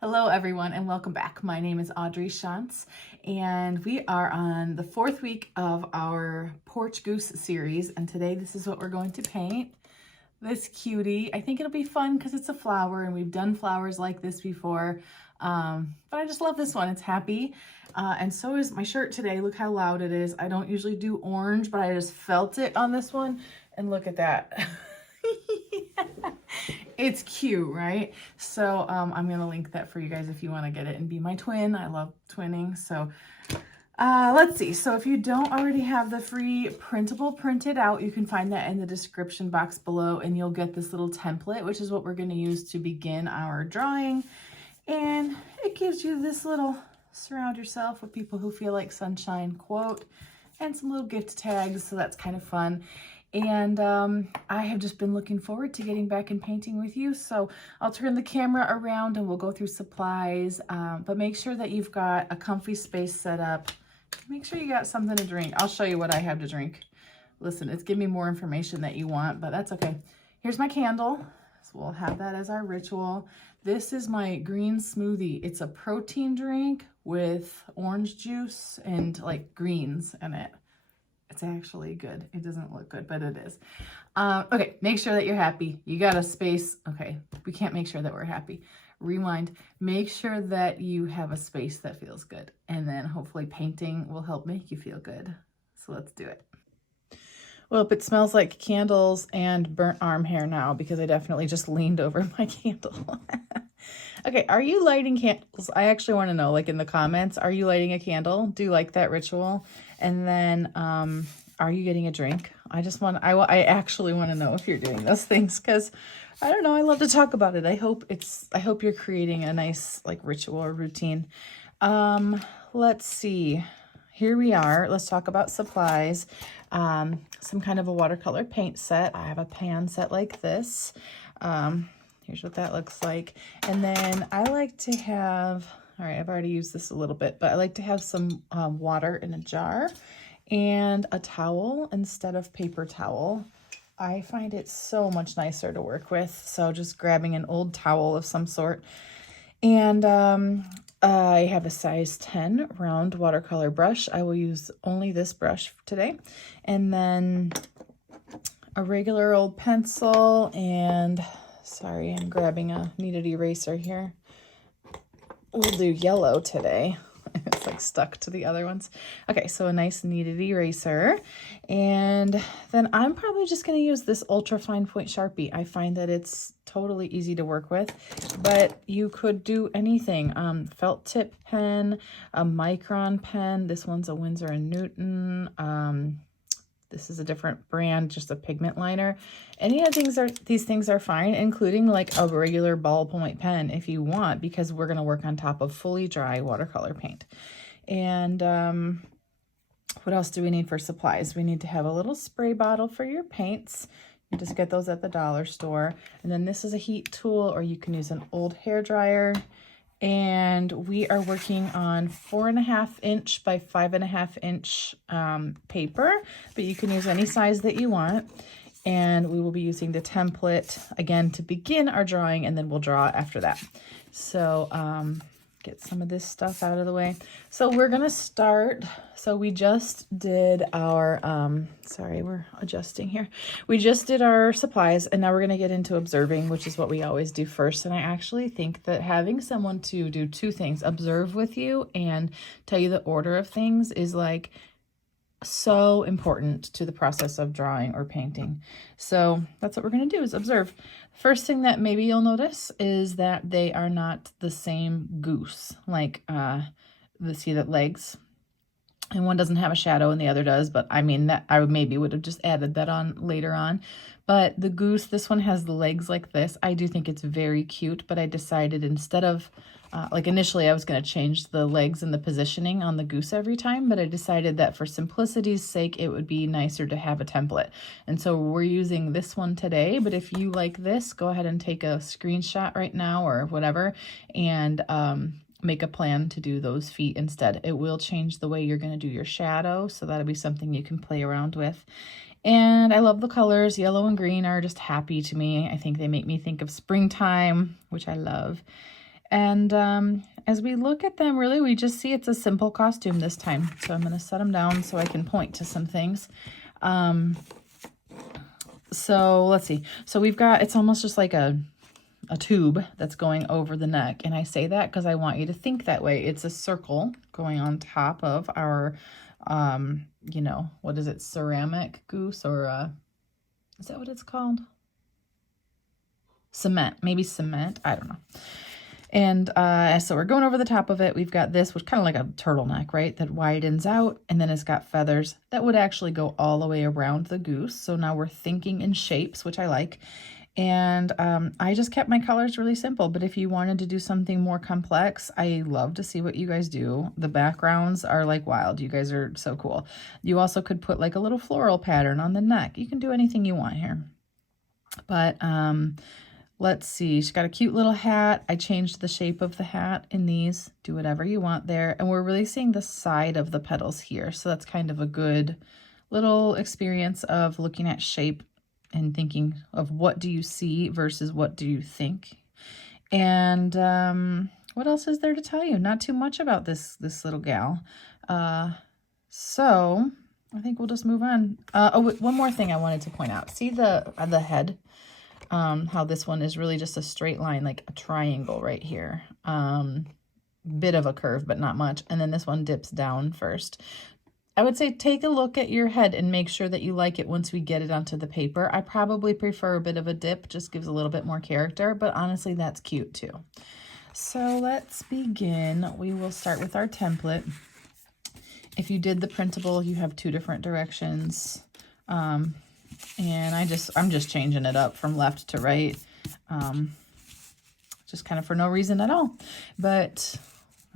Hello everyone and welcome back. My name is Audrey Shantz and we are on the 4th week of our Porch Goose series, and today this is what we're going to paint. This cutie. I think it'll be fun because it's a flower and we've done flowers like this before, but I just love this one. It's happy, and so is my shirt today. Look how loud it is. I don't usually do orange, but I just felt it on this one, and look at that. It's cute, right? So I'm gonna link that for you guys if you want to get it and be my twin. I love twinning. So let's see. So if you don't already have the free printable printed out, you can find that in the description box below, and you'll get this little template, which is what we're going to use to begin our drawing. And it gives you this little surround yourself with people who feel like sunshine quote and some little gift tags. So that's kind of fun. And I have just been looking forward to getting back and painting with you. So I'll turn the camera around and we'll go through supplies, but make sure that you've got a comfy space set up. Make sure you got something to drink. I'll show you what I have to drink. Listen, it's giving me more information that you want, but that's okay. Here's my candle. So we'll have that as our ritual. This is my green smoothie. It's a protein drink with orange juice and like greens in it. It's actually good. It doesn't look good, but it is. Okay, make sure that you're happy. You got a space. Okay, we can't make sure that we're happy. Rewind. Make sure that you have a space that feels good. And then hopefully painting will help make you feel good. So let's do it. Well, it smells like candles and burnt arm hair now because I definitely just leaned over my candle. Okay, are you lighting candles? I actually want to know, like in the comments, are you lighting a candle? Do you like that ritual? And then, are you getting a drink? I actually want to know if you're doing those things because I don't know. I love to talk about it. I hope you're creating a nice like ritual or routine. Let's see. Here we are. Let's talk about supplies. Some kind of a watercolor paint set. I have a pan set like this. Here's what that looks like. And then I like to have, all right, I've already used this a little bit, but I like to have some water in a jar and a towel instead of paper towel. I find it so much nicer to work with. So just grabbing an old towel of some sort. And I have a size 10 round watercolor brush. I will use only this brush today. And then a regular old pencil and, sorry, I'm grabbing a kneaded eraser here. We'll do yellow today. It's like stuck to the other ones. Okay, so a nice kneaded eraser. And then I'm probably just going to use this ultra fine point Sharpie. I find that it's totally easy to work with, but you could do anything. Felt tip pen, a micron pen. This one's a Winsor & Newton. This is a different brand, just a pigment liner. Any of these things are fine, including like a regular ballpoint pen if you want, because we're going to work on top of fully dry watercolor paint. And what else do we need for supplies? We need to have a little spray bottle for your paints. You just get those at the dollar store. And then this is a heat tool, or you can use an old hair dryer. And we are working on 4.5 inch by 5.5 inch paper, but you can use any size that you want. And we will be using the template again to begin our drawing, and then we'll draw after that. So get some of this stuff out of the way. So we're gonna start. So we just did our sorry, we're adjusting here. We just did our supplies, and now we're gonna get into observing, which is what we always do first. And I actually think that having someone to do two things, observe with you and tell you the order of things, is like so important to the process of drawing or painting. So that's what we're going to do, is observe. First thing that maybe you'll notice is that they are not the same goose. Like see that legs, and one doesn't have a shadow and the other does, but I mean that I would have just added that on later on. But the goose, this one has the legs like this. I do think it's very cute, but I decided instead of like initially I was going to change the legs and the positioning on the goose every time, but I decided that for simplicity's sake, it would be nicer to have a template. And so we're using this one today, but if you like this, go ahead and take a screenshot right now or whatever, and make a plan to do those feet instead. It will change the way you're going to do your shadow, so that'll be something you can play around with. And I love the colors. Yellow and green are just happy to me. I think they make me think of springtime, which I love. And as we look at them, really, we just see it's a simple costume this time. So I'm going to set them down so I can point to some things. So let's see. So we've got, it's almost just like a tube that's going over the neck. And I say that because I want you to think that way. It's a circle going on top of our, you know, what is it? Ceramic goose, or is that what it's called? Cement, maybe cement. I don't know. And so we're going over the top of it. We've got this, which kind of like a turtleneck, right? That widens out, and then it's got feathers that would actually go all the way around the goose. So now we're thinking in shapes, which I like. And I just kept my colors really simple. But if you wanted to do something more complex, I love to see what you guys do. The backgrounds are like wild. You guys are so cool. You also could put like a little floral pattern on the neck. You can do anything you want here. But let's see. She's got a cute little hat. I changed the shape of the hat in these. Do whatever you want there. And we're really seeing the side of the petals here. So that's kind of a good little experience of looking at shape and thinking of what do you see versus what do you think. And what else is there to tell you? Not too much about this little gal. So I think we'll just move on. Oh, one more thing I wanted to point out. See the head? How this one is really just a straight line, like a triangle right here. Bit of a curve, but not much. And then this one dips down first. I would say take a look at your head and make sure that you like it once we get it onto the paper. I probably prefer a bit of a dip, just gives a little bit more character, but honestly, that's cute too. So let's begin. We will start with our template. If you did the printable, you have two different directions. And I'm just changing it up from left to right. Just kind of for no reason at all. But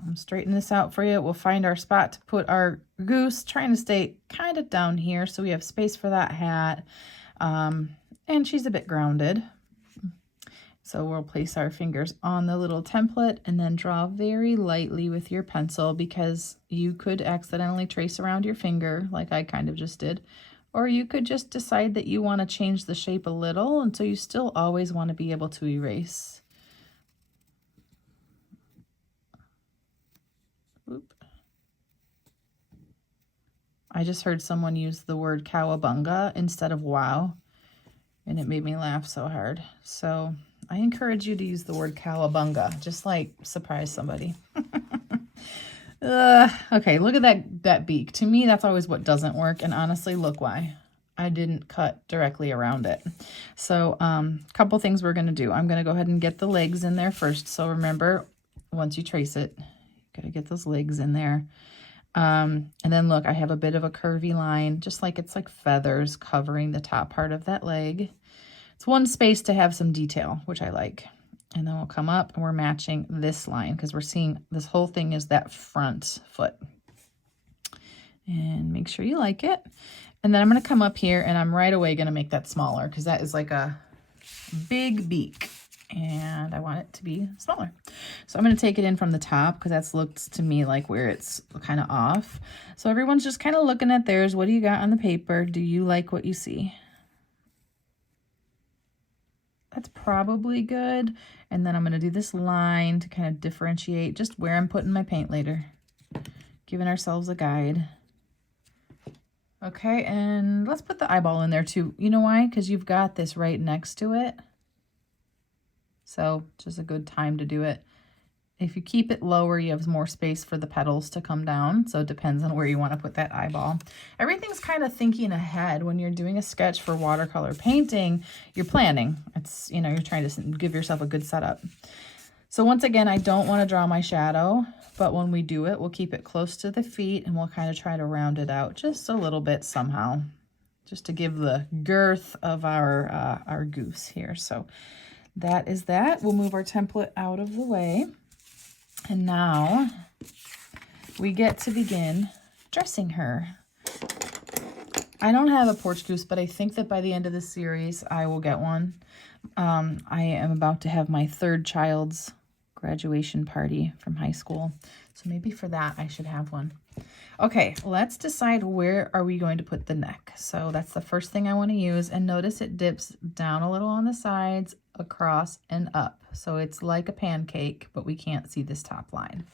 I'm straightening this out for you. We'll find our spot to put our goose, trying to stay kind of down here so we have space for that hat. And she's a bit grounded. So we'll place our fingers on the little template and then draw very lightly with your pencil, because you could accidentally trace around your finger like I kind of just did. Or you could just decide that you want to change the shape a little, and so you still always want to be able to erase. Oop. I just heard someone use the word cowabunga instead of wow, and it made me laugh so hard. So I encourage you to use the word cowabunga, just like surprise somebody. Okay, look at that beak. To me, that's always what doesn't work, and honestly, look why. I didn't cut directly around it. So couple things we're going to do. I'm going to go ahead and get the legs in there first. So remember, once you trace it, you got to get those legs in there. And then look, I have a bit of a curvy line, just like it's like feathers covering the top part of that leg. It's one space to have some detail, which I like. And then we'll come up and we're matching this line because we're seeing this whole thing is that front foot. And make sure you like it. And then I'm going to come up here and I'm right away going to make that smaller because that is like a big beak. And I want it to be smaller. So I'm going to take it in from the top because that looks to me like where it's kind of off. So everyone's just kind of looking at theirs. What do you got on the paper? Do you like what you see? That's probably good. And then I'm going to do this line to kind of differentiate just where I'm putting my paint later. Giving ourselves a guide. Okay, and let's put the eyeball in there too. You know why? Because you've got this right next to it. So just a good time to do it. If you keep it lower, you have more space for the petals to come down. So it depends on where you want to put that eyeball. Everything's kind of thinking ahead. When you're doing a sketch for watercolor painting, you're planning. It's, you know, you're trying to give yourself a good setup. So once again, I don't want to draw my shadow, but when we do it, we'll keep it close to the feet and we'll kind of try to round it out just a little bit somehow, just to give the girth of our goose here. So that is that. We'll move our template out of the way. And now we get to begin dressing her. I don't have a porch goose, but I think that by the end of this series, I will get one. I am about to have my third child's graduation party from high school. So maybe for that, I should have one. Okay, let's decide where are we going to put the neck. So that's the first thing I want to use. And notice it dips down a little on the sides across and up. So it's like a pancake, but we can't see this top line.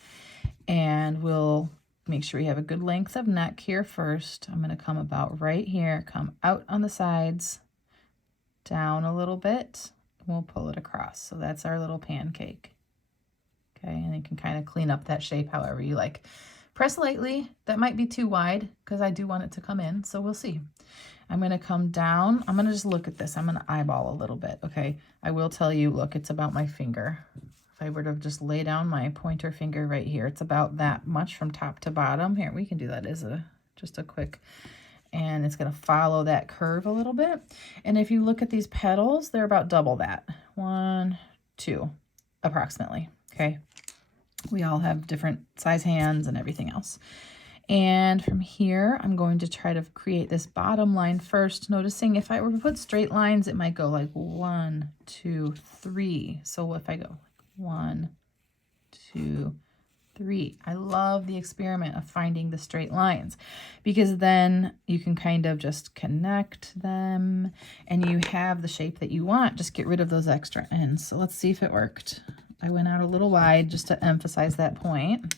And we'll make sure we have a good length of neck here first. I'm going to come about right here, come out on the sides, down a little bit, and we'll pull it across. So that's our little pancake. Okay, and you can kind of clean up that shape however you like. Press lightly. That might be too wide because I do want it to come in, so we'll see. I'm going to come down. I'm going to just look at this. I'm going to eyeball a little bit, okay? I will tell you, look, it's about my finger. If I were to just lay down my pointer finger right here, it's about that much from top to bottom. Here, we can do that as just a quick, and it's going to follow that curve a little bit. And if you look at these petals, they're about double that. 1, 2, approximately, okay? We all have different size hands and everything else. And from here, I'm going to try to create this bottom line first, noticing if I were to put straight lines, it might go like 1, 2, 3. So if I go 1, 2, 3, I love the experiment of finding the straight lines, because then you can kind of just connect them and you have the shape that you want. Just get rid of those extra ends. So let's see if it worked. I went out a little wide just to emphasize that point.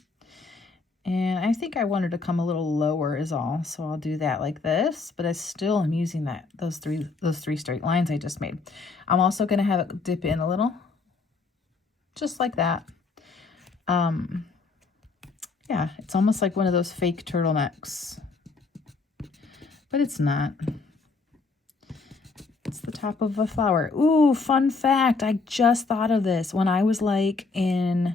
And I think I wanted to come a little lower is all. So I'll do that like this, but I still am using those three straight lines I just made. I'm also going to have it dip in a little, just like that. Yeah, it's almost like one of those fake turtlenecks, but it's not. It's the top of a flower. Ooh, fun fact. I just thought of this when I was like in,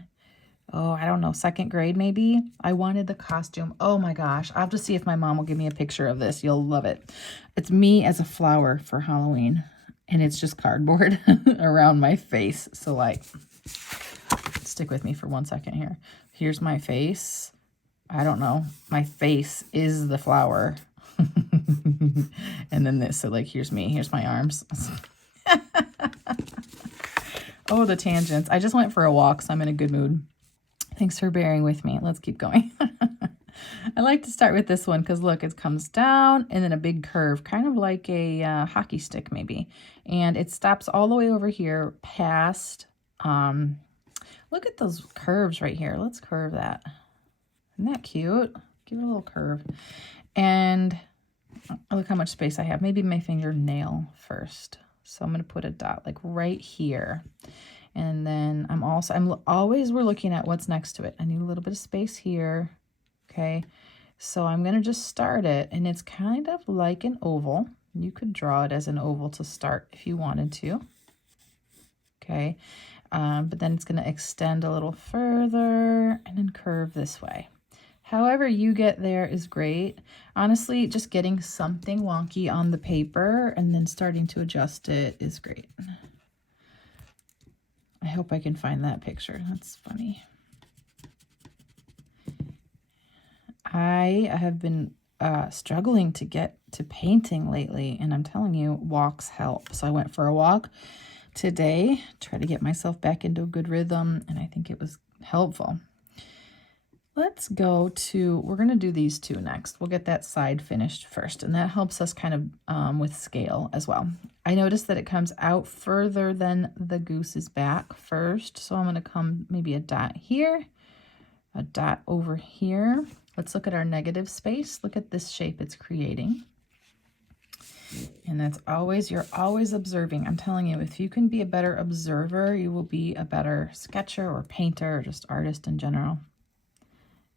oh, I don't know, 2nd grade maybe. I wanted the costume. Oh my gosh. I'll have to see if my mom will give me a picture of this. You'll love it. It's me as a flower for Halloween. And it's just cardboard around my face. So like, stick with me for 1 second here. Here's my face. I don't know. My face is the flower. And then this. So like, here's me. Here's my arms. Oh, the tangents. I just went for a walk, so I'm in a good mood. Thanks for bearing with me. Let's keep going. I like to start with this one because look, it comes down and then a big curve, kind of like a hockey stick maybe. And it stops all the way over here past, look at those curves right here. Let's curve that. Isn't that cute? Give it a little curve. And look how much space I have. Maybe my fingernail first. So I'm going to put a dot like right here. And then we're looking at what's next to it. I need a little bit of space here. Okay. So I'm going to just start it, and it's kind of like an oval. You could draw it as an oval to start if you wanted to. Okay. But then it's going to extend a little further and then curve this way. However you get there is great. Honestly, just getting something wonky on the paper and then starting to adjust it is great. I hope I can find that picture. That's funny. I have been struggling to get to painting lately, and I'm telling you, walks help. So I went for a walk today, try to get myself back into a good rhythm, and I think it was helpful. Let's go to, we're going to do these two next. We'll get that side finished first, and that helps us kind of with scale as well. I noticed that it comes out further than the goose's back first, so I'm going to come maybe a dot here, a dot over here. Let's look at our negative space. Look at this shape it's creating. And that's always, you're always observing. I'm telling you, if you can be a better observer, you will be a better sketcher or painter or just artist in general.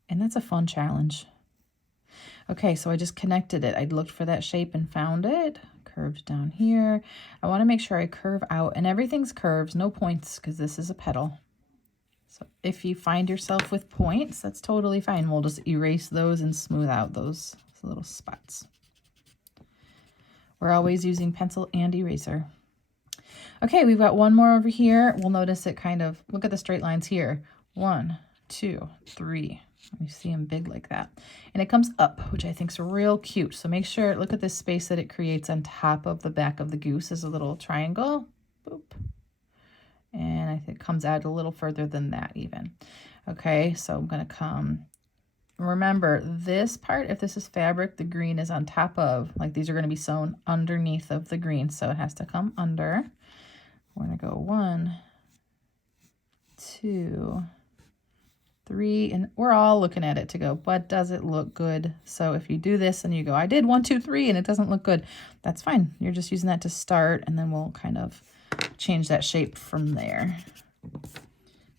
And that's a fun challenge. Okay, so I just connected it. I looked for that shape and found it. Curved down here. I want to make sure I curve out, and everything's curves, no points, because this is a petal. So if you find yourself with points, that's totally fine. We'll just erase those and smooth out those little spots. We're always using pencil and eraser. Okay, we've got one more over here. We'll notice it kind of, look at the straight lines here. 1, 2, 3. You see them big like that. And it comes up, which I think is real cute. So make sure, look at this space that it creates on top of the back of the goose is a little triangle. Boop. And I think it comes out a little further than that even. Okay, so I'm going to come. Remember, this part, if this is fabric, the green is on top of, like these are going to be sewn underneath of the green. So it has to come under. We're gonna go 1, 2, 3, and we're all looking at it to go, but does it look good? So if you do this and you go, I did 1, 2, 3, and it doesn't look good, that's fine. You're just using that to start, and then we'll kind of change that shape from there.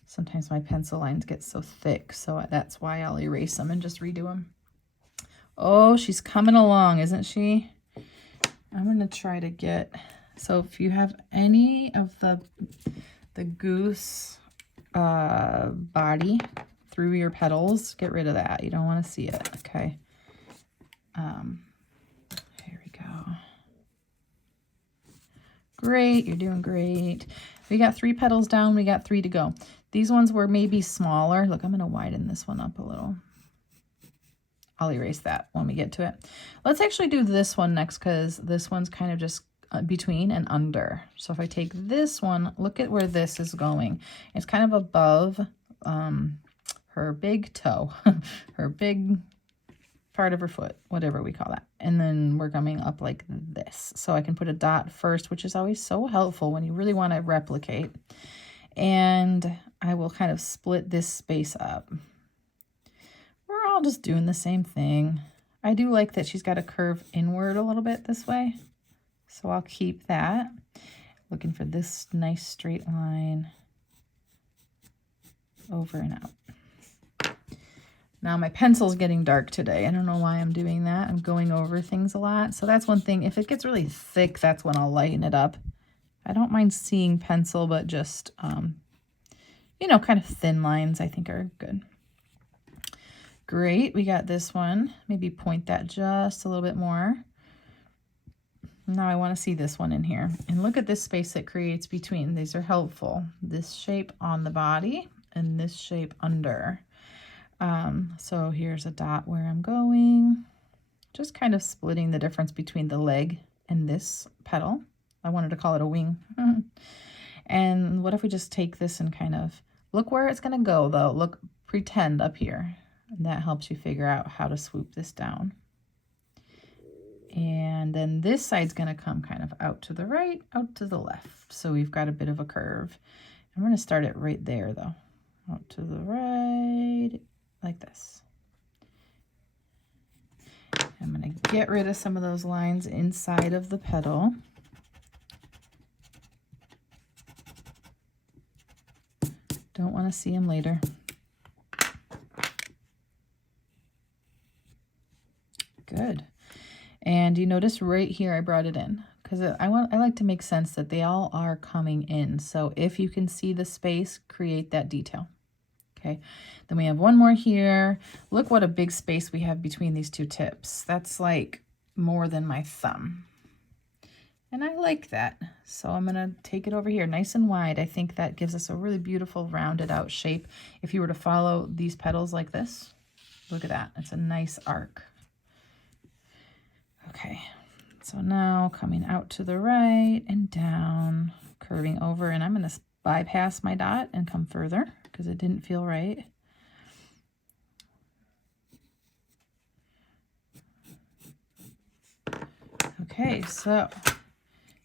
Sometimes my pencil lines get so thick, so that's why I'll erase them and just redo them. Oh, she's coming along, isn't she? I'm gonna try to get, so if you have any of the goose body through your petals, get rid of that. You don't want to see it. Okay. Here we go. Great, you're doing great. We got 3 petals down, we got 3 to go. These ones were maybe smaller. Look, I'm going to widen this one up a little. I'll erase that when we get to it. Let's actually do this one next, because this one's kind of just between and under. So if I take this one, look at where this is going. It's kind of above her big toe, her big part of her foot, whatever we call that. And then we're coming up like this. So I can put a dot first, which is always so helpful when you really want to replicate. And I will kind of split this space up. We're all just doing the same thing. I do like that she's got a curve inward a little bit this way. So I'll keep that. Looking for this nice straight line over and out. Now my pencil's getting dark today. I don't know why I'm doing that. I'm going over things a lot. So that's one thing. If it gets really thick, that's when I'll lighten it up. I don't mind seeing pencil, but just, you know, kind of thin lines I think are good. Great, we got this one. Maybe point that just a little bit more. Now I want to see this one in here. And look at this space it creates between. These are helpful. This shape on the body and this shape under. So here's a dot where I'm going. Just kind of splitting the difference between the leg and this petal. I wanted to call it a wing. And what if we just take this and kind of look where it's going to go though. Look, pretend up here. And that helps you figure out how to swoop this down. And then this side's going to come kind of out to the right, out to the left. So we've got a bit of a curve. I'm going to start it right there though. Out to the right, like this. I'm going to get rid of some of those lines inside of the petal. Don't want to see them later. Good. And you notice right here I brought it in because I like to make sense that they all are coming in. So if you can see the space, create that detail. Okay. Then we have one more here. Look what a big space we have between these two tips. That's like more than my thumb. And I like that. So I'm going to take it over here nice and wide. I think that gives us a really beautiful rounded out shape. If you were to follow these petals like this, look at that. It's a nice arc. Okay, so now coming out to the right and down, curving over, and I'm going to bypass my dot and come further because it didn't feel right. Okay, so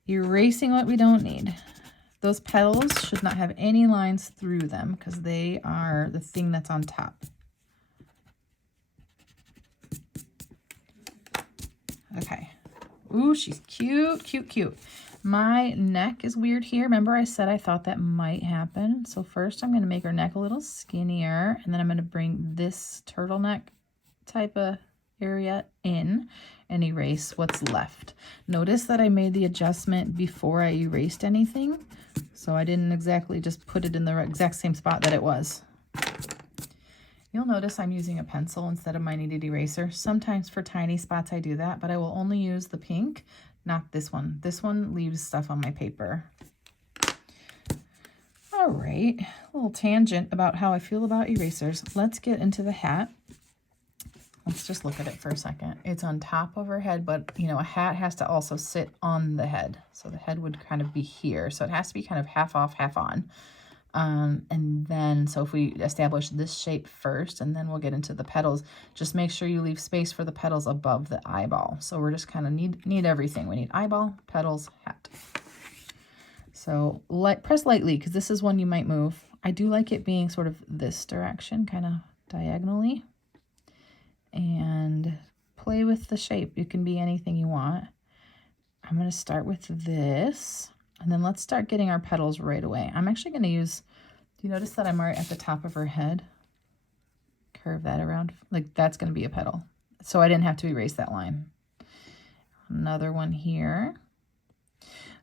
erasing what we don't need. Those petals should not have any lines through them because they are the thing that's on top. Okay. Ooh, she's cute, cute, cute. My neck is weird here. Remember I said I thought that might happen. So first I'm going to make her neck a little skinnier, and then I'm going to bring this turtleneck type of area in and erase what's left. Notice that I made the adjustment before I erased anything. So I didn't exactly just put it in the exact same spot that it was. You'll notice I'm using a pencil instead of my kneaded eraser. Sometimes for tiny spots I do that, but I will only use the pink, not this one. This one leaves stuff on my paper. All right, a little tangent about how I feel about erasers. Let's get into the hat. Let's just look at it for a second. It's on top of her head, but you know, a hat has to also sit on the head. So the head would kind of be here. So it has to be kind of half off, half on. And then, so if we establish this shape first, and then we'll get into the petals, just make sure you leave space for the petals above the eyeball. So we're just kind of need everything. We need eyeball, petals, hat. So press lightly because this is one you might move. I do like it being sort of this direction, kind of diagonally. And play with the shape. You can be anything you want. I'm going to start with this. And then let's start getting our petals right away. I'm actually going to use, do you notice that I'm right at the top of her head? Curve that around. Like that's going to be a petal. So I didn't have to erase that line. Another one here.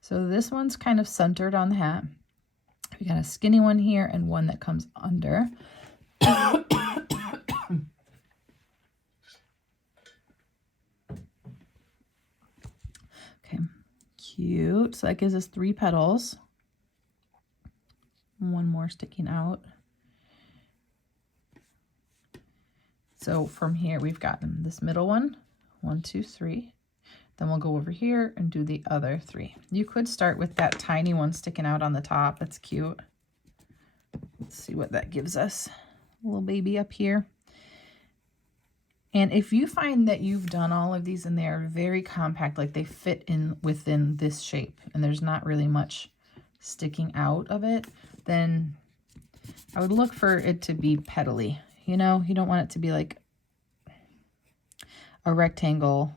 So this one's kind of centered on the hat. We got a skinny one here and one that comes under. Okay, cute. So that gives us 3 petals. One more sticking out. So from here, we've gotten this middle one, 1, 2, 3. Then we'll go over here and do the other 3. You could start with that tiny one sticking out on the top. That's cute. Let's see what that gives us. A little baby up here. And if you find that you've done all of these and they are very compact, like they fit in within this shape and there's not really much sticking out of it, then I would look for it to be petally. You know, you don't want it to be like a rectangle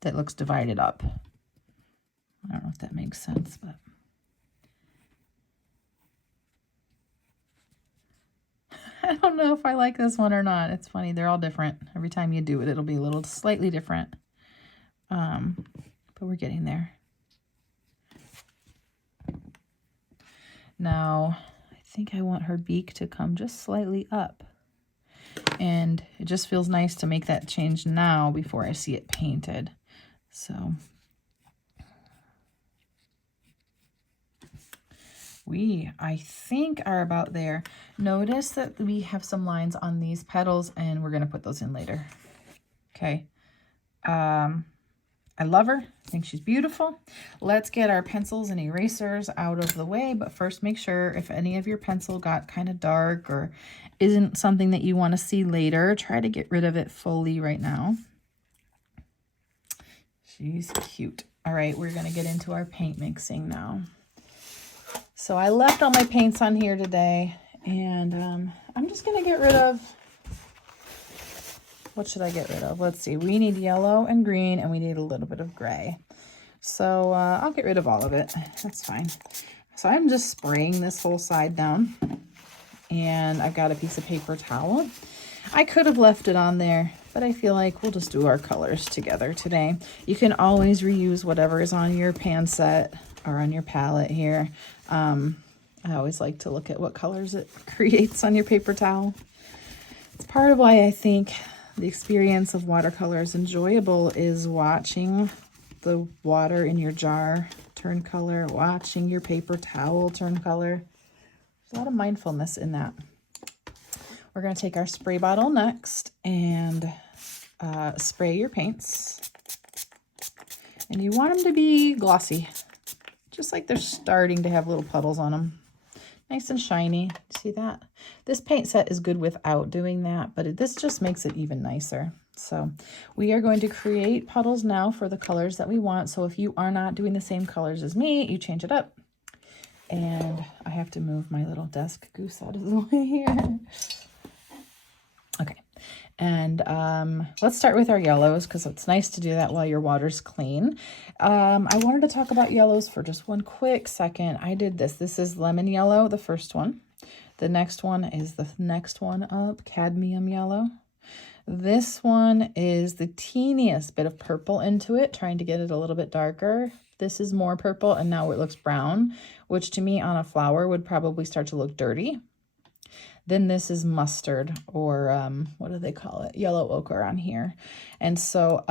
that looks divided up. I don't know if that makes sense, but I don't know if I like this one or not. It's funny, they're all different. Every time you do it, it'll be a little slightly different. But we're getting there. Now, I think I want her beak to come just slightly up. And it just feels nice to make that change now before I see it painted. So we, I think, are about there. Notice that we have some lines on these petals and we're going to put those in later. Okay. I love her. I think she's beautiful. Let's get our pencils and erasers out of the way, but first make sure if any of your pencil got kind of dark or isn't something that you want to see later, try to get rid of it fully right now. She's cute. All right, we're going to get into our paint mixing now. So I left all my paints on here today, and I'm just going to get rid of, what should I get rid of? Let's see. We need yellow and green, and we need a little bit of gray. So I'll get rid of all of it. That's fine. So I'm just spraying this whole side down, and I've got a piece of paper towel. I could have left it on there, but I feel like we'll just do our colors together today. You can always reuse whatever is on your pan set or on your palette here. I always like to look at what colors it creates on your paper towel. It's part of why I think the experience of watercolor is enjoyable, is watching the water in your jar turn color, watching your paper towel turn color. There's a lot of mindfulness in that. We're going to take our spray bottle next and spray your paints. And you want them to be glossy, just like they're starting to have little puddles on them. Nice and shiny. See that? This paint set is good without doing that, but this just makes it even nicer. So we are going to create puddles now for the colors that we want. So if you are not doing the same colors as me, you change it up. And I have to move my little desk goose out of the way here. Okay. And let's start with our yellows, because it's nice to do that while your water's clean. I wanted to talk about yellows for just one quick second. I did this. This is lemon yellow, the first one. The next one is the next one up, cadmium yellow. This one is the teeniest bit of purple into it, trying to get it a little bit darker. This is more purple, and now it looks brown, which to me on a flower would probably start to look dirty. Then this is mustard, or what do they call it? Yellow ochre on here. And so,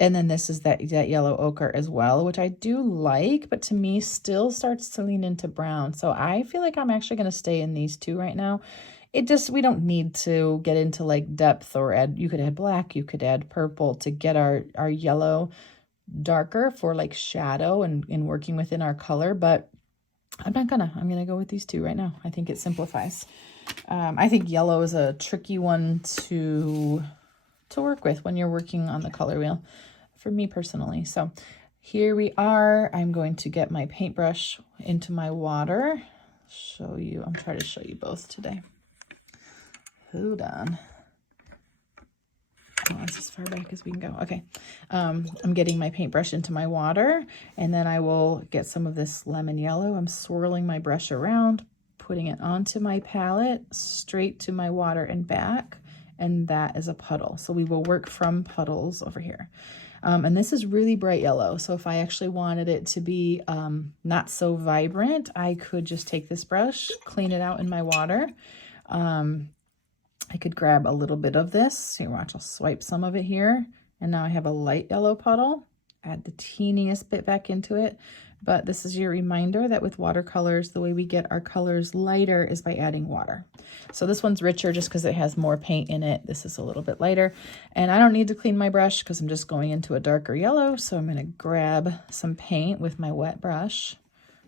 and then this is that yellow ochre as well, which I do like, but to me still starts to lean into brown. So I feel like I'm actually going to stay in these two right now. We don't need to get into like depth or add, you could add black, you could add purple to get our yellow darker for like shadow and working within our color, but I'm gonna go with these two right now. I think it simplifies. I think yellow is a tricky one to work with when you're working on the color wheel, for me personally. So here we are. I'm going to get my paintbrush into my water. Show you, I'm trying to show you both today. Hold on. Oh, that's as far back as we can go. Okay. I'm getting my paintbrush into my water, and then I will get some of this lemon yellow. I'm swirling my brush around, putting it onto my palette, straight to my water and back, and that is a puddle. So we will work from puddles over here. And this is really bright yellow. So if I actually wanted it to be not so vibrant, I could just take this brush, clean it out in my water. I could grab a little bit of this. Here, watch, I'll swipe some of it here. And now I have a light yellow puddle. Add the teeniest bit back into it. But this is your reminder that with watercolors, the way we get our colors lighter is by adding water. So this one's richer just because it has more paint in it. This is a little bit lighter. And I don't need to clean my brush because I'm just going into a darker yellow. So I'm going to grab some paint with my wet brush,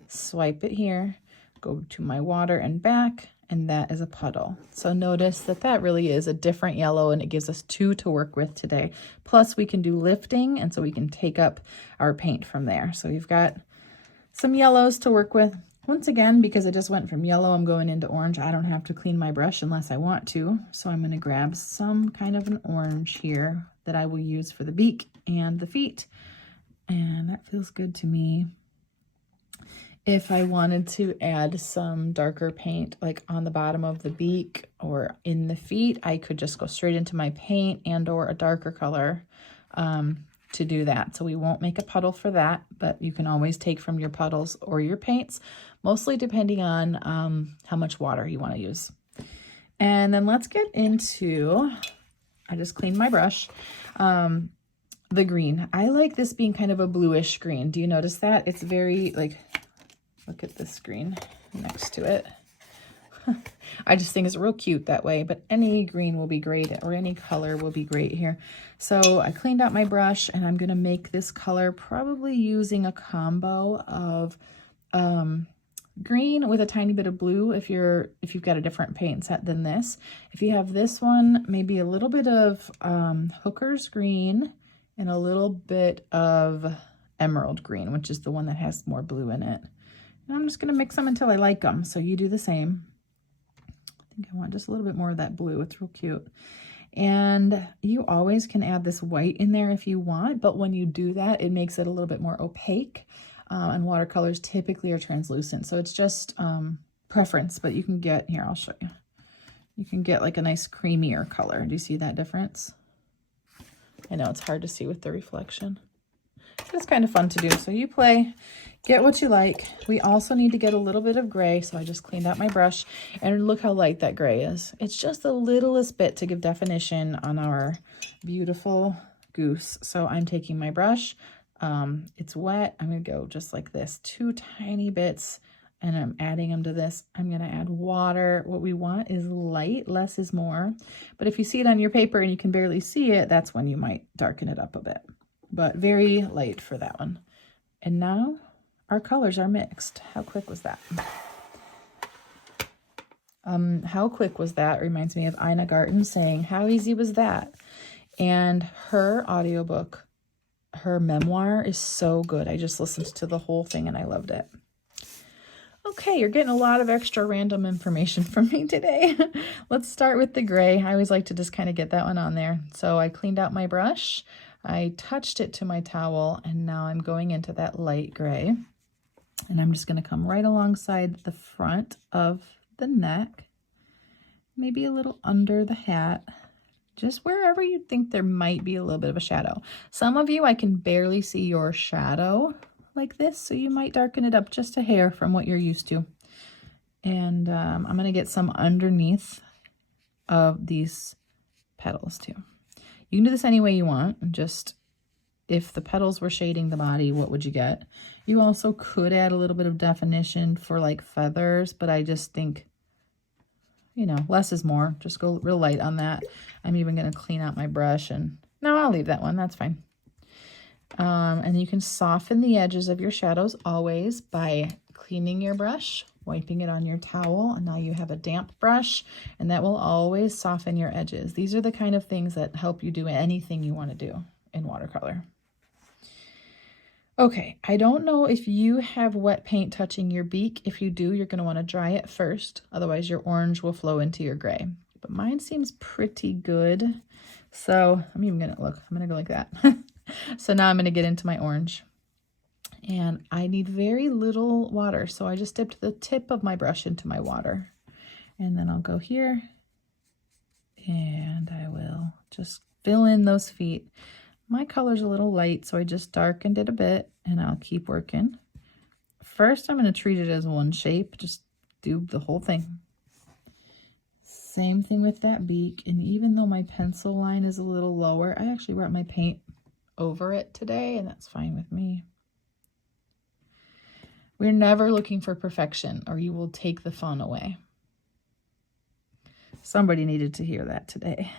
swipe it here, go to my water and back, and that is a puddle. So notice that that really is a different yellow, and it gives us two to work with today. Plus we can do lifting, and so we can take up our paint from there. So we've got some yellows to work with. Once again, because it just went from yellow, I'm going into orange. I don't have to clean my brush unless I want to. So I'm going to grab some kind of an orange here that I will use for the beak and the feet. And that feels good to me. If I wanted to add some darker paint like on the bottom of the beak or in the feet, I could just go straight into my paint and or a darker color to do that. So we won't make a puddle for that, but you can always take from your puddles or your paints, mostly depending on how much water you want to use. And then let's get into, I just cleaned my brush, the green. I like this being kind of a bluish green. Do you notice that? It's very like, look at this green next to it. I just think it's real cute that way, but any green will be great, or any color will be great here. So I cleaned out my brush, and I'm gonna make this color probably using a combo of green with a tiny bit of blue if you've got a different paint set than this. If you have this one, maybe a little bit of Hooker's green and a little bit of emerald green, which is the one that has more blue in it. And I'm just gonna mix them until I like them, so you do the same. I think I want just a little bit more of that blue. It's real cute. And you always can add this white in there if you want, but when you do that, it makes it a little bit more opaque. And watercolors typically are translucent, so it's just preference, but you can get, here, I'll show you. You can get like a nice creamier color. Do you see that difference? I know it's hard to see with the reflection. It's kind of fun to do. So you play, get what you like. We also need to get a little bit of gray. So I just cleaned out my brush, and look how light that gray is. It's just the littlest bit to give definition on our beautiful goose. So I'm taking my brush. It's wet. I'm going to go just like this, 2 tiny bits, and I'm adding them to this. I'm going to add water. What we want is light. Less is more. But if you see it on your paper and you can barely see it, that's when you might darken it up a bit. But very light for that one. And now our colors are mixed. How quick was that? How quick was that reminds me of Ina Garten saying, how easy was that? And her audiobook, her memoir is so good. I just listened to the whole thing and I loved it. Okay, you're getting a lot of extra random information from me today. Let's start with the gray. I always like to just kind of get that one on there. So I cleaned out my brush. I touched it to my towel, and now I'm going into that light gray. And I'm just going to come right alongside the front of the neck, maybe a little under the hat, just wherever you think there might be a little bit of a shadow. Some of you, I can barely see your shadow like this, so you might darken it up just a hair from what you're used to. And I'm going to get some underneath of these petals too. You can do this any way you want. Just if the petals were shading the body, what would you get? You also could add a little bit of definition for like feathers, but I just think, you know, less is more. Just go real light on that. I'm even going to clean out my brush, and no, I'll leave that one. That's fine. And you can soften the edges of your shadows always by cleaning your brush, wiping it on your towel, and now you have a damp brush, and that will always soften your edges. These are the kind of things that help you do anything you want to do in watercolor. Okay, I don't know if you have wet paint touching your beak. If you do, you're going to want to dry it first. Otherwise, your orange will flow into your gray. But mine seems pretty good. So I'm even going to look. I'm going to go like that. So now I'm going to get into my orange. And I need very little water. So I just dipped the tip of my brush into my water. And then I'll go here. And I will just fill in those feet. My color's a little light, so I just darkened it a bit, and I'll keep working. First, I'm going to treat it as one shape. Just do the whole thing. Same thing with that beak, and even though my pencil line is a little lower, I actually brought my paint over it today, and that's fine with me. We're never looking for perfection, or you will take the fun away. Somebody needed to hear that today.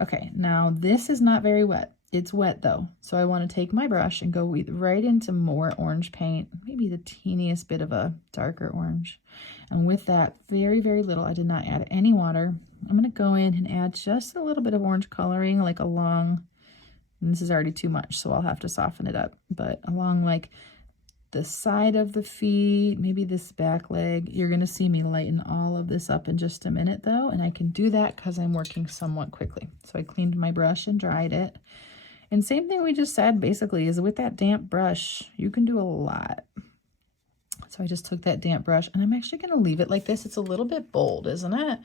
Okay, now this is not very wet. It's wet though. So I want to take my brush and go right into more orange paint, maybe the teeniest bit of a darker orange. And with that, very, very little, I did not add any water. I'm going to go in and add just a little bit of orange coloring, like along, and this is already too much, so I'll have to soften it up, but along like the side of the feet, maybe this back leg. You're going to see me lighten all of this up in just a minute though, and I can do that because I'm working somewhat quickly. So I cleaned my brush and dried it. And same thing we just said basically is with that damp brush, you can do a lot. So I just took that damp brush and I'm actually going to leave it like this. It's a little bit bold, isn't it?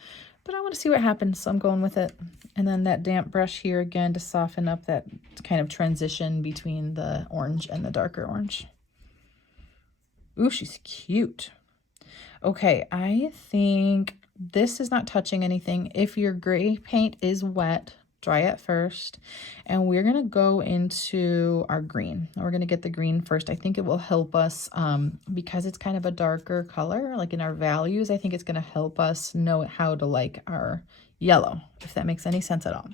But I want to see what happens, so I'm going with it. And then that damp brush here again to soften up that kind of transition between the orange and the darker orange. Ooh, she's cute. Okay, I think this is not touching anything. If your gray paint is wet, dry it first. And we're going to go into our green. We're going to get the green first. I think it will help us because it's kind of a darker color, like in our values. I think it's going to help us know how to like our yellow, if that makes any sense at all.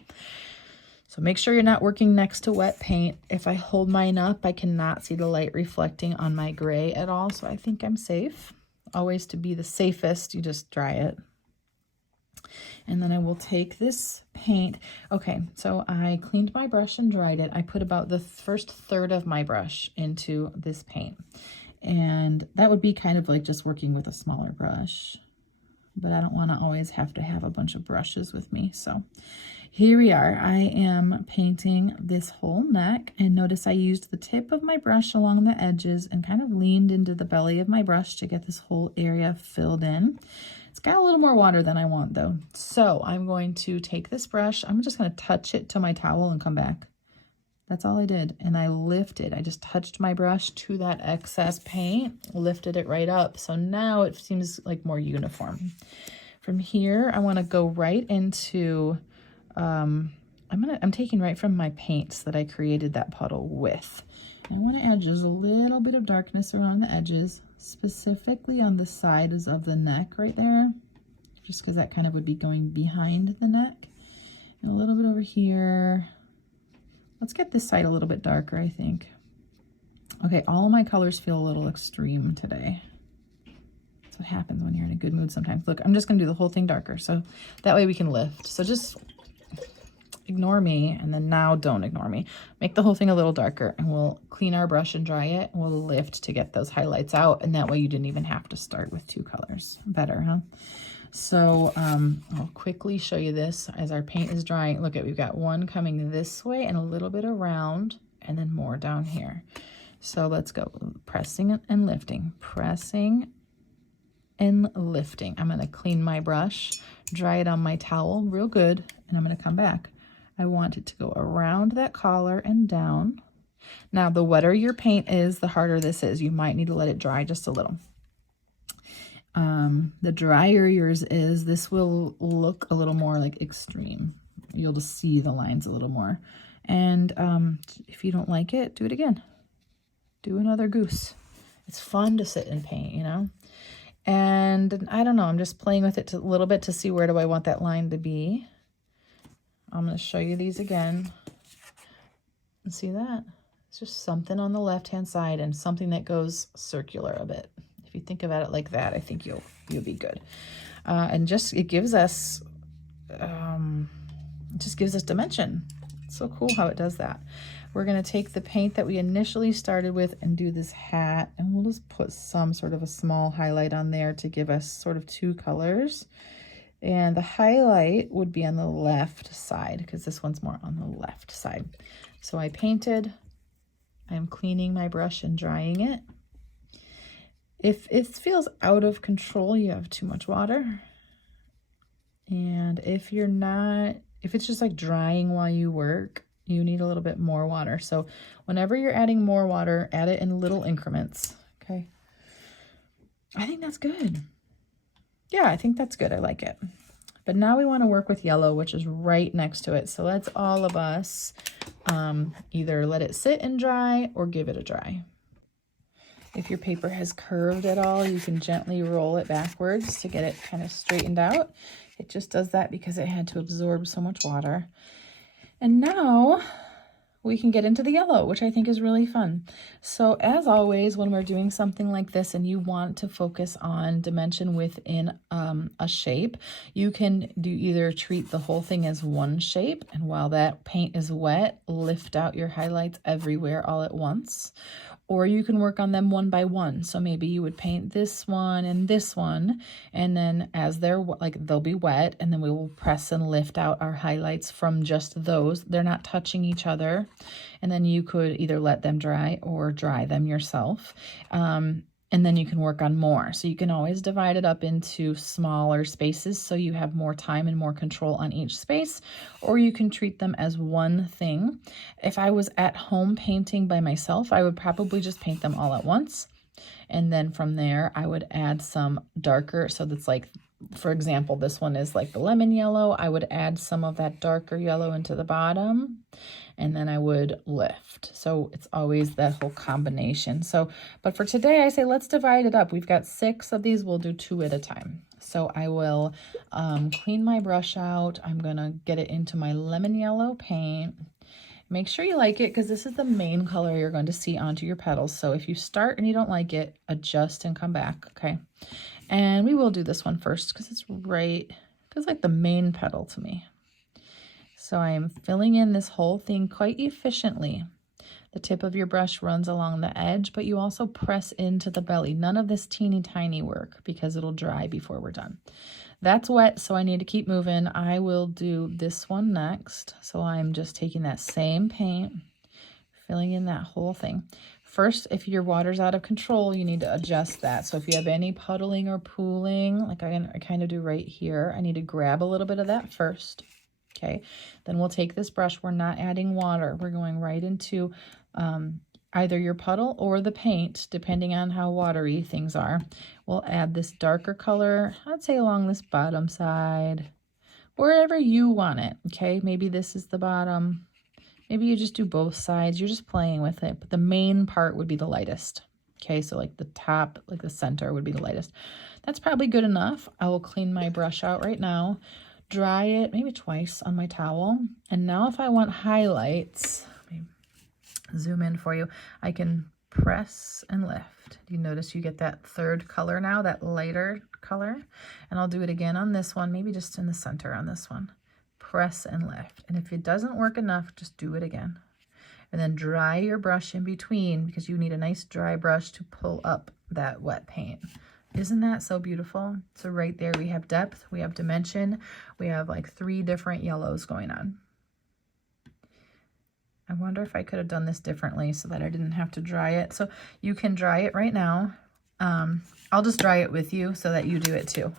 So make sure you're not working next to wet paint. If I hold mine up, I cannot see the light reflecting on my gray at all. So I think I'm safe. Always to be the safest, you just dry it. And then I will take this paint. Okay, so I cleaned my brush and dried it. I put about the first third of my brush into this paint. And that would be kind of like just working with a smaller brush. But I don't want to always have to have a bunch of brushes with me. So here we are. I am painting this whole neck. And notice I used the tip of my brush along the edges and kind of leaned into the belly of my brush to get this whole area filled in. It's got a little more water than I want though. So I'm going to take this brush. I'm just going to touch it to my towel and come back. That's all I did. And I lifted. I just touched my brush to that excess paint, lifted it right up. So now it seems like more uniform. From here, I want to go right into, I'm taking right from my paints that I created that puddle with. I want to add just a little bit of darkness around the edges, specifically on the sides of the neck right there, just because that kind of would be going behind the neck. And a little bit over here. Let's get this side a little bit darker, I think. Okay, all of my colors feel a little extreme today. That's what happens when you're in a good mood sometimes. Look, I'm just gonna do the whole thing darker, so that way we can lift. So just ignore me, and then now don't ignore me. Make the whole thing a little darker, and we'll clean our brush and dry it, and we'll lift to get those highlights out, and that way you didn't even have to start with two colors. Better, huh? So I'll quickly show you this as our paint is drying. Look at, we've got one coming this way and a little bit around, and then more down here. So let's go pressing and lifting, pressing and lifting. I'm going to clean my brush, dry it on my towel real good, and I'm going to come back. I want it to go around that collar and down. Now, the wetter your paint is, the harder this is. You might need to let it dry just a little. The drier yours is, this will look a little more like extreme. You'll just see the lines a little more. And if you don't like it, do it again. Do another goose. It's fun to sit and paint, you know? And I don't know, I'm just playing with it a little bit to see where do I want that line to be. I'm going to show you these again. And see that? It's just something on the left-hand side and something that goes circular a bit. If you think about it like that, I think you'll be good. And just it gives us dimension. It's so cool how it does that. we're gonna take the paint that we initially started with and do this hat, and we'll just put some sort of a small highlight on there to give us sort of two colors. And the highlight would be on the left side because this one's more on the left side. So I painted, I'm cleaning my brush and drying it. If it feels out of control, you have too much water. And if it's just like drying while you work, you need a little bit more water. So whenever you're adding more water, add it in little increments, okay? I think that's good. Yeah, I think that's good. I like it. But now we want to work with yellow, which is right next to it. So let's all of us either let it sit and dry or give it a dry. If your paper has curved at all, you can gently roll it backwards to get it kind of straightened out. It just does that because it had to absorb so much water. And now we can get into the yellow, which I think is really fun. So as always, when we're doing something like this and you want to focus on dimension within a shape, you can either treat the whole thing as one shape, and while that paint is wet, lift out your highlights everywhere all at once. Or you can work on them one by one. So maybe you would paint this one, and then as they'll be wet, and then we will press and lift out our highlights from just those. They're not touching each other. And then you could either let them dry or dry them yourself. And then you can work on more. So you can always divide it up into smaller spaces so you have more time and more control on each space, or you can treat them as one thing. If I was at home painting by myself, I would probably just paint them all at once. And then from there, I would add some darker. So that's like, for example, this one is like the lemon yellow. I would add some of that darker yellow into the bottom, and then I would lift. So it's always that whole combination. So, but for today, I say let's divide it up. We've got 6 of these. We'll do 2 at a time. So I will clean my brush out. I'm gonna get it into my lemon yellow paint. Make sure you like it because this is the main color you're going to see onto your petals. So if you start and you don't like it, adjust and come back, okay? And we will do this one first because it's feels like the main petal to me. So I am filling in this whole thing quite efficiently. The tip of your brush runs along the edge, but you also press into the belly. None of this teeny tiny work because it'll dry before we're done. That's wet, so I need to keep moving. I will do this one next. So I'm just taking that same paint, filling in that whole thing. First, if your water's out of control, you need to adjust that. So if you have any puddling or pooling, like I kind of do right here, I need to grab a little bit of that first. Okay, then we'll take this brush. We're not adding water. We're going right into either your puddle or the paint, depending on how watery things are. We'll add this darker color, I'd say along this bottom side, wherever you want it, okay? Maybe this is the bottom. Maybe you just do both sides. You're just playing with it, but the main part would be the lightest, okay? So like the top, like the center would be the lightest. That's probably good enough. I will clean my brush out right now, dry it maybe twice on my towel. And now if I want highlights, let me zoom in for you, I can press and lift. You notice you get that third color now, that lighter color. And I'll do it again on this one, maybe just in the center on this one. Press and lift. And if it doesn't work enough, just do it again. And then dry your brush in between because you need a nice dry brush to pull up that wet paint. Isn't that so beautiful? So right there we have depth, we have dimension, we have like 3 different yellows going on. I wonder if I could have done this differently so that I didn't have to dry it. So you can dry it right now. I'll just dry it with you so that you do it too.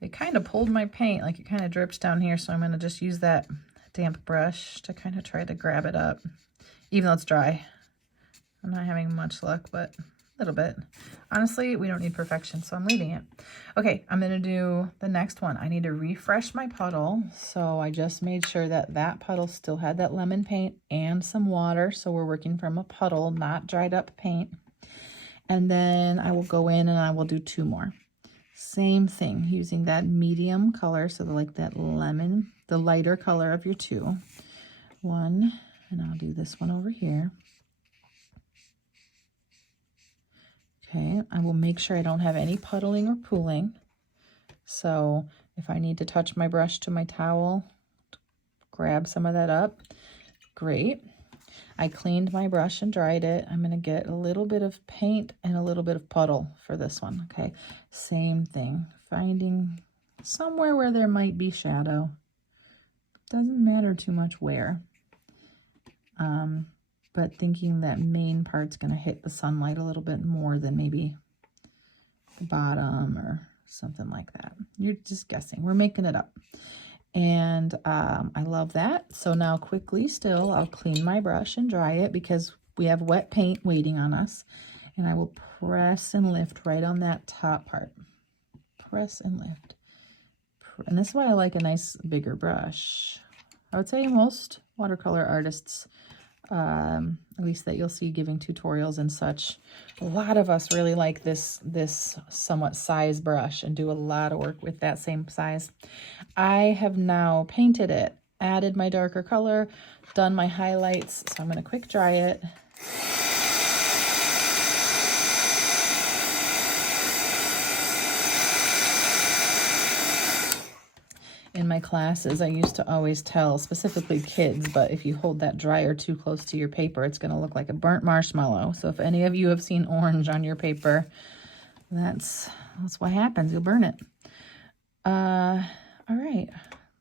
It kind of pulled my paint, like it kind of drips down here, so I'm going to just use that damp brush to kind of try to grab it up, even though it's dry. I'm not having much luck, but a little bit. Honestly, we don't need perfection, so I'm leaving it. Okay, I'm going to do the next one. I need to refresh my puddle, so I just made sure that that puddle still had that lemon paint and some water, so we're working from a puddle, not dried up paint. And then I will go in and I will do 2 more. Same thing, using that medium color, so like that lemon, the lighter color of your 2. 1, and I'll do this one over here. Okay, I will make sure I don't have any puddling or pooling. So if I need to touch my brush to my towel, grab some of that up, great. I cleaned my brush and dried it. I'm going to get a little bit of paint and a little bit of puddle for this one, okay? Same thing, finding somewhere where there might be shadow. Doesn't matter too much where. But thinking that main part's going to hit the sunlight a little bit more than maybe the bottom or something like that. You're just guessing. We're making it up. And I love that. So now quickly still, I'll clean my brush and dry it because we have wet paint waiting on us. And I will press and lift right on that top part. Press and lift. And this is why I like a nice bigger brush. I would say most watercolor artists, at least that you'll see giving tutorials and such, a lot of us really like this somewhat size brush and do a lot of work with that same size. I have now painted it, added my darker color, done my highlights, so I'm going to quick dry it. In my classes, I used to always tell, specifically kids, but if you hold that dryer too close to your paper, it's going to look like a burnt marshmallow. So if any of you have seen orange on your paper, that's what happens. You'll burn it. All right.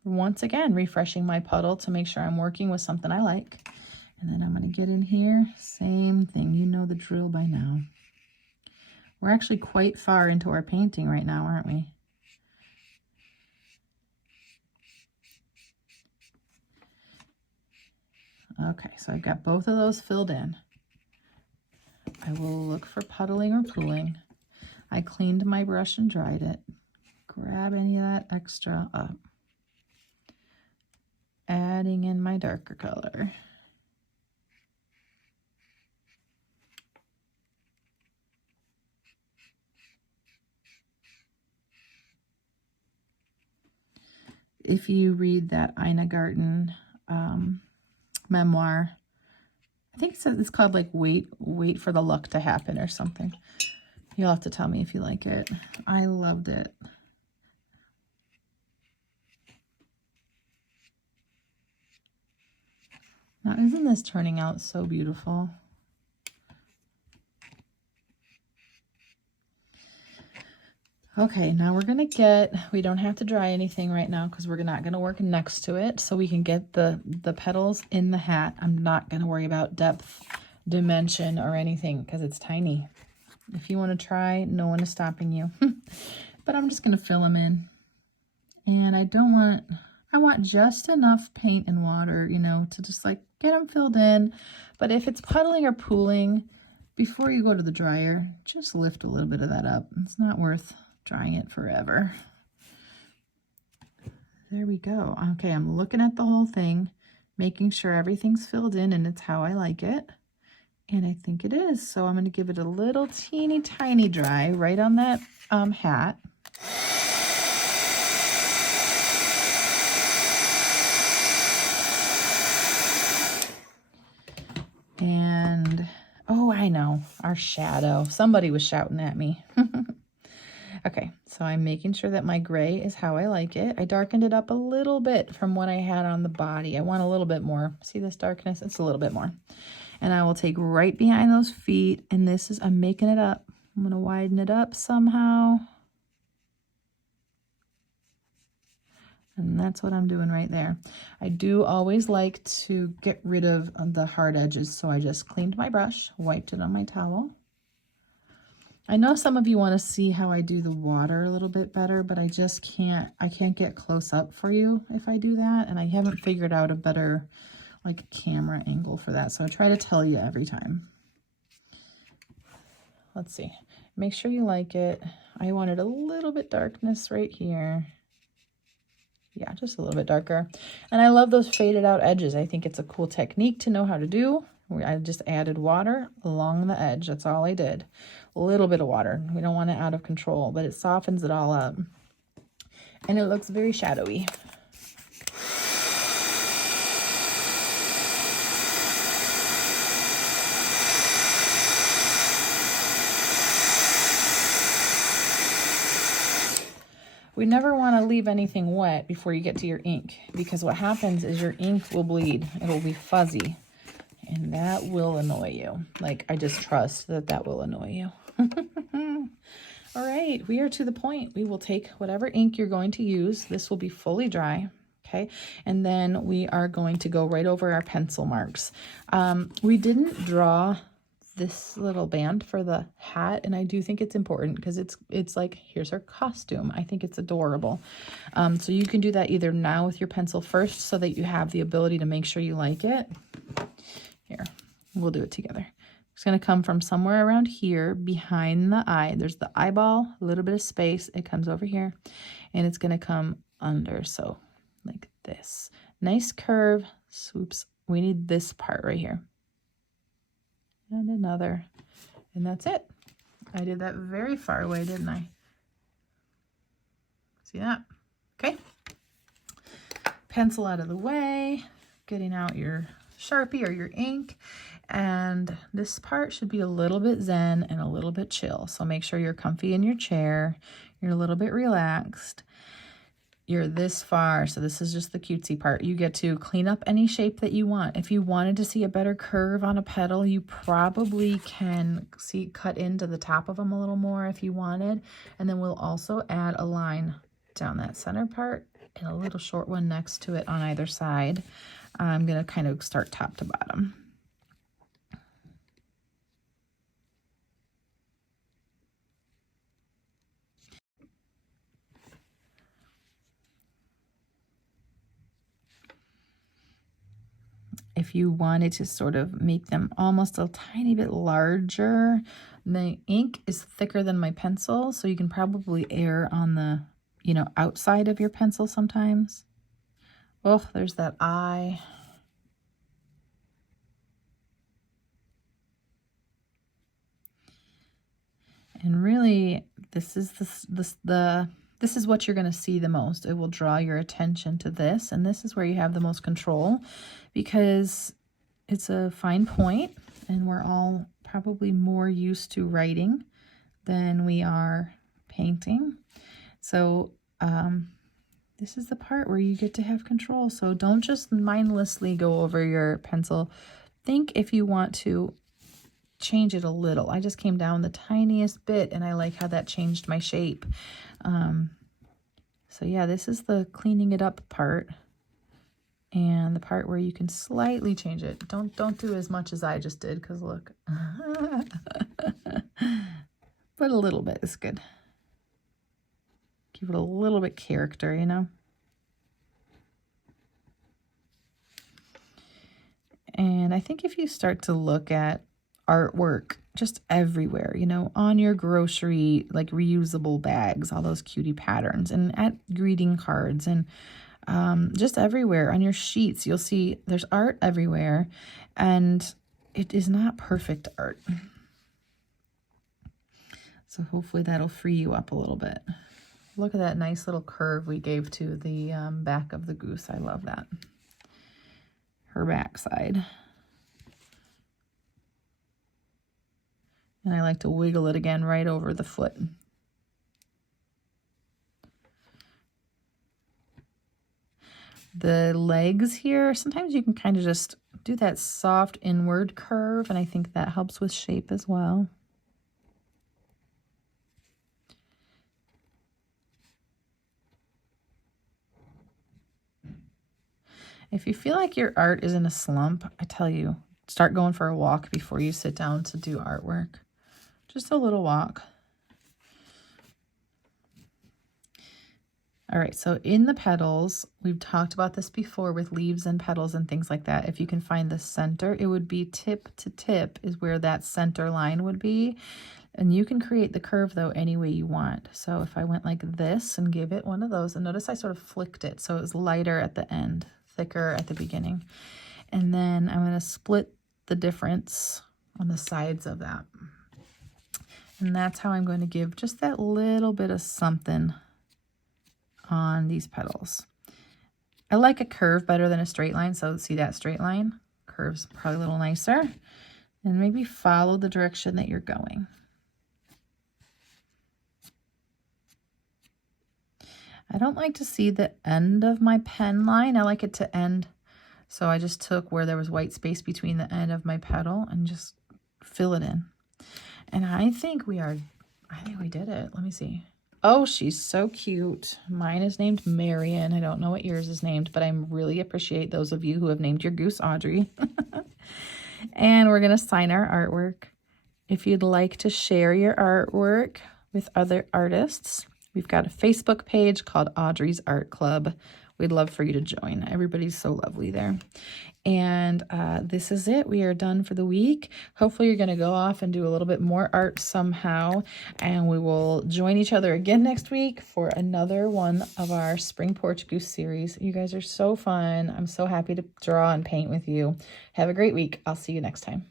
Once again, refreshing my puddle to make sure I'm working with something I like. And then I'm going to get in here. Same thing. You know the drill by now. We're actually quite far into our painting right now, aren't we? Okay, so I've got both of those filled in. I will look for puddling or pooling. I cleaned my brush and dried it. Grab any of that extra up. Adding in my darker color. If you read that Ina Garten memoir, I think it's called like wait for the luck to happen or something. You'll have to tell me if you like it. I loved it. Now isn't this turning out so beautiful? Okay, now we're gonna get, we don't have to dry anything right now because we're not gonna work next to it, so we can get the petals in the hat. I'm not gonna worry about depth, dimension, or anything because it's tiny. If you want to try, no one is stopping you. But I'm just gonna fill them in. And I want just enough paint and water, you know, to just like get them filled in. But if it's puddling or pooling, before you go to the dryer, just lift a little bit of that up. It's not worth drying it forever. There we go. Okay, I'm looking at the whole thing, making sure everything's filled in and it's how I like it. And I think it is. So I'm going to give it a little teeny tiny dry right on that hat. And, oh, I know, our shadow. Somebody was shouting at me. Okay, so I'm making sure that my gray is how I like it. I darkened it up a little bit from what I had on the body. I want a little bit more. See this darkness? It's a little bit more. And I will take right behind those feet, and this is, I'm making it up. I'm going to widen it up somehow. And that's what I'm doing right there. I do always like to get rid of the hard edges, so I just cleaned my brush, wiped it on my towel. I know some of you want to see how I do the water a little bit better, but I just can't, I can't get close up for you if I do that, and I haven't figured out a better like camera angle for that, so I try to tell you every time. Let's see. Make sure you like it. I wanted a little bit darkness right here. Yeah, just a little bit darker. And I love those faded out edges. I think it's a cool technique to know how to do. I just added water along the edge. That's all I did. A little bit of water. We don't want it out of control, but it softens it all up. And it looks very shadowy. We never want to leave anything wet before you get to your ink, because what happens is your ink will bleed. It'll be fuzzy, and that will annoy you. Like, I just trust that that will annoy you. All right, we are to the point. We will take whatever ink you're going to use. This will be fully dry, okay? And then we are going to go right over our pencil marks. We didn't draw this little band for the hat, and I do think it's important because it's like, here's her costume. I think it's adorable. So you can do that either now with your pencil first so that you have the ability to make sure you like it. Here, we'll do it together. It's going to come from somewhere around here behind the eye. There's the eyeball, a little bit of space. It comes over here, and it's going to come under. So like this. Nice curve, swoops. We need this part right here. And another. And that's it. I did that very far away, didn't I? See that? Okay. Pencil out of the way. Getting out your Sharpie or your ink. And this part should be a little bit zen and a little bit chill. So make sure you're comfy in your chair. You're a little bit relaxed. You're this far, so this is just the cutesy part. You get to clean up any shape that you want. If you wanted to see a better curve on a petal, you probably can cut into the top of them a little more if you wanted. And then we'll also add a line down that center part and a little short one next to it on either side. I'm going to kind of start top to bottom. If you wanted to sort of make them almost a tiny bit larger, the ink is thicker than my pencil, so you can probably err on the, outside of your pencil sometimes. Oh, there's that eye. And really, this is what you're going to see the most. It will draw your attention to this, and this is where you have the most control because it's a fine point, and we're all probably more used to writing than we are painting. So this is the part where you get to have control. So don't just mindlessly go over your pencil. Think if you want to change it a little. I just came down the tiniest bit, and I like how that changed my shape. So yeah, this is the cleaning it up part, and the part where you can slightly change it. Don't do as much as I just did, because look. But a little bit is good. Give it a little bit character, And I think if you start to look at artwork just everywhere, on your grocery, like reusable bags, all those cutie patterns, and at greeting cards, and just everywhere on your sheets, you'll see there's art everywhere, and it is not perfect art. So hopefully that'll free you up a little bit. Look at that nice little curve we gave to the back of the goose. I love that. Her backside. And I like to wiggle it again right over the foot. The legs here, sometimes you can kind of just do that soft inward curve, and I think that helps with shape as well. If you feel like your art is in a slump, I tell you, start going for a walk before you sit down to do artwork. Just a little walk. All right, so in the petals, we've talked about this before with leaves and petals and things like that. If you can find the center, it would be tip to tip is where that center line would be. And you can create the curve, though, any way you want. So if I went like this and gave it one of those, and notice I sort of flicked it, so it was lighter at the end, thicker at the beginning. And then I'm going to split the difference on the sides of that. And that's how I'm going to give just that little bit of something on these petals. I like a curve better than a straight line, so see that straight line? Curve's probably a little nicer. And maybe follow the direction that you're going. I don't like to see the end of my pen line. I like it to end. So I just took where there was white space between the end of my petal and just fill it in. And I think we did it. Let me see. Oh, she's so cute. Mine is named Marion. I don't know what yours is named, but I really appreciate those of you who have named your goose Audrey. And we're going to sign our artwork. If you'd like to share your artwork with other artists, we've got a Facebook page called Audrey's Art Club. We'd love for you to join. Everybody's so lovely there. And this is it. We are done for the week. Hopefully you're going to go off and do a little bit more art somehow. And we will join each other again next week for another one of our Spring Porch Goose series. You guys are so fun. I'm so happy to draw and paint with you. Have a great week. I'll see you next time.